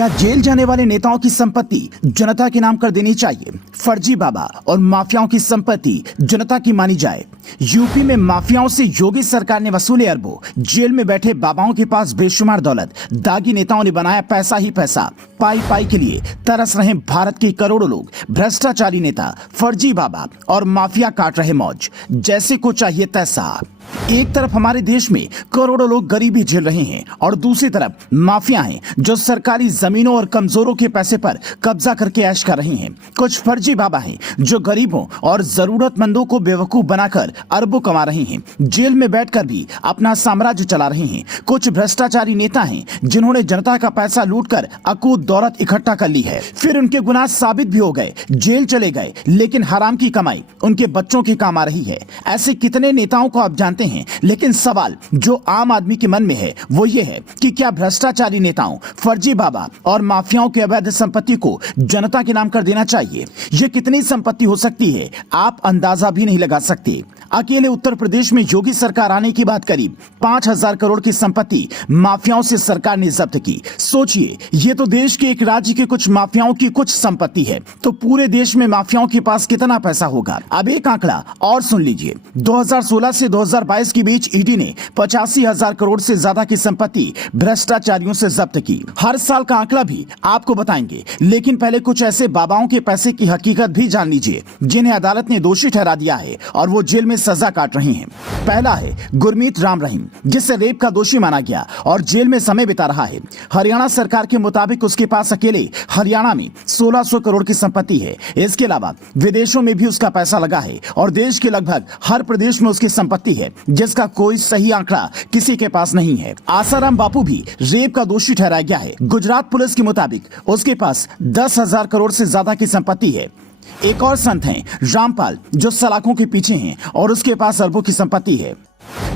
क्या जेल जाने वाले नेताओं की संपत्ति जनता के नाम कर देनी चाहिए? फर्जी बाबा और माफियाओं की संपत्ति जनता की मानी जाए। यूपी में माफियाओं से योगी सरकार ने वसूले अरबों। जेल में बैठे बाबाओं के पास बेशुमार दौलत। दागी नेताओं ने बनाया पैसा ही पैसा। पाई पाई के लिए तरस रहे भारत के करोड़ों लोग। भ्रष्टाचारी नेता, फर्जी बाबा और माफिया काट रहे मौज। जैसे को चाहिए तैसा। एक तरफ हमारे देश में करोड़ों लोग गरीबी झेल रहे हैं और दूसरी तरफ माफिया हैं जो सरकारी जमीनों और कमजोरों के पैसे पर कब्जा करके ऐश कर रहे हैं। कुछ फर्जी बाबा हैं जो गरीबों और जरूरतमंदों को बेवकूफ बनाकर अरबों कमा रहे हैं। जेल में बैठकर भी अपना साम्राज्य चला रहे हैं। कुछ भ्रष्टाचारी नेता हैं जिन्होंने जनता का पैसा लूटकर अकूत दौलत इकट्ठा कर ली है, फिर उनके गुनाह साबित भी हो गए, जेल चले गए, लेकिन हराम की कमाई उनके बच्चों के काम आ रही है। ऐसे कितने नेताओं को आप जानते हैं, लेकिन सवाल जो आम आदमी के मन में है वो ये है कि क्या भ्रष्टाचारी नेताओं, फर्जी बाबा और माफियाओं की अवैध संपत्ति को जनता के नाम कर देना चाहिए? ये कितनी संपत्ति हो सकती है आप अंदाजा भी नहीं लगा सकते। अकेले उत्तर प्रदेश में योगी सरकार आने के बाद करीब 5,000 करोड़ की संपत्ति माफियाओं से सरकार ने जब्त की। सोचिए, ये तो देश के एक राज्य के कुछ माफियाओं की कुछ संपत्ति है, तो पूरे देश में माफियाओं के पास कितना पैसा होगा? अब एक आंकड़ा और सुन लीजिए। 2016 से 2022 के बीच ईडी ने 85,000 करोड़ से ज्यादा की संपत्ति भ्रष्टाचारियों से जब्त की। हर साल का आंकड़ा भी आपको बताएंगे, लेकिन पहले कुछ ऐसे बाबाओं के पैसे की हकीकत भी जान लीजिए जिन्हें अदालत ने दोषी ठहरा दिया है और वो जेल में सजा काट रहे हैं। पहला है गुरमीत राम रहीम, जिसे रेप का दोषी माना गया और जेल में समय बिता रहा है। हरियाणा सरकार के मुताबिक उसके पास अकेले हरियाणा में 1600 करोड़ की संपत्ति है। इसके अलावा विदेशों में भी उसका पैसा लगा है और देश के लगभग हर प्रदेश में उसकी संपत्ति है, जिसका कोई सही आंकड़ा किसी के पास नहीं है। आसाराम बापू भी रेप का दोषी ठहराया गया है। गुजरात पुलिस के मुताबिक उसके पास 10,000 करोड़ से ज्यादा की संपत्ति है। एक और संत हैं रामपाल, जो सलाखों के पीछे हैं और उसके पास अरबों की संपत्ति है।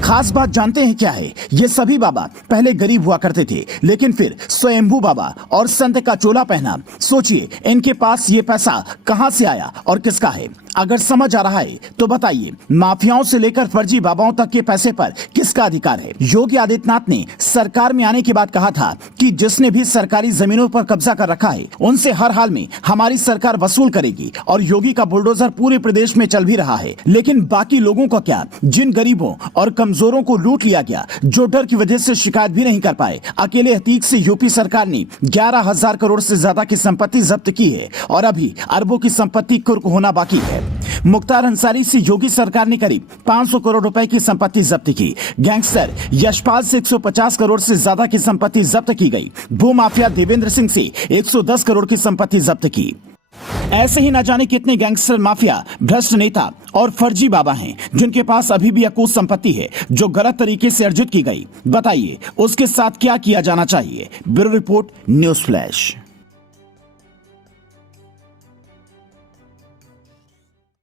खास बात जानते हैं क्या है? ये सभी बाबा पहले गरीब हुआ करते थे, लेकिन फिर स्वयंभू बाबा और संत का चोला पहना। सोचिए, इनके पास ये पैसा कहां से आया और किसका है? अगर समझ आ रहा है तो बताइए, माफियाओं से लेकर फर्जी बाबाओं तक के पैसे पर किसका अधिकार है? योगी आदित्यनाथ ने सरकार में आने के बाद कहा था कि जिसने भी सरकारी जमीनों पर कब्जा कर रखा है उनसे हर हाल में हमारी सरकार वसूल करेगी, और योगी का बुलडोजर पूरे प्रदेश में चल भी रहा है। लेकिन बाकी लोगों का क्या? जिन गरीबों और कमजोरों को लूट लिया गया, जो डर की वजह से शिकायत भी नहीं कर पाए। अकेले हतीक से यूपी सरकार ने 11,000 करोड़ से ज्यादा की संपत्ति जब्त की है और अभी अरबों की संपत्ति कुर्क होना बाकी है। मुख्तार अंसारी से योगी सरकार ने करीब 500 करोड़ रुपए की संपत्ति जब्त की। गैंगस्टर यशपाल से 150 करोड़ से ज्यादा की संपत्ति जब्त की गई। भूमाफिया देवेंद्र सिंह से 110 करोड़ की संपत्ति जब्त की। ऐसे ही न जाने कितने गैंगस्टर, माफिया, भ्रष्ट नेता और फर्जी बाबा हैं जिनके पास अभी भी अकूत संपत्ति है जो गलत तरीके से अर्जित की गई। बताइए, उसके साथ क्या किया जाना चाहिए? Bureau report, news flash.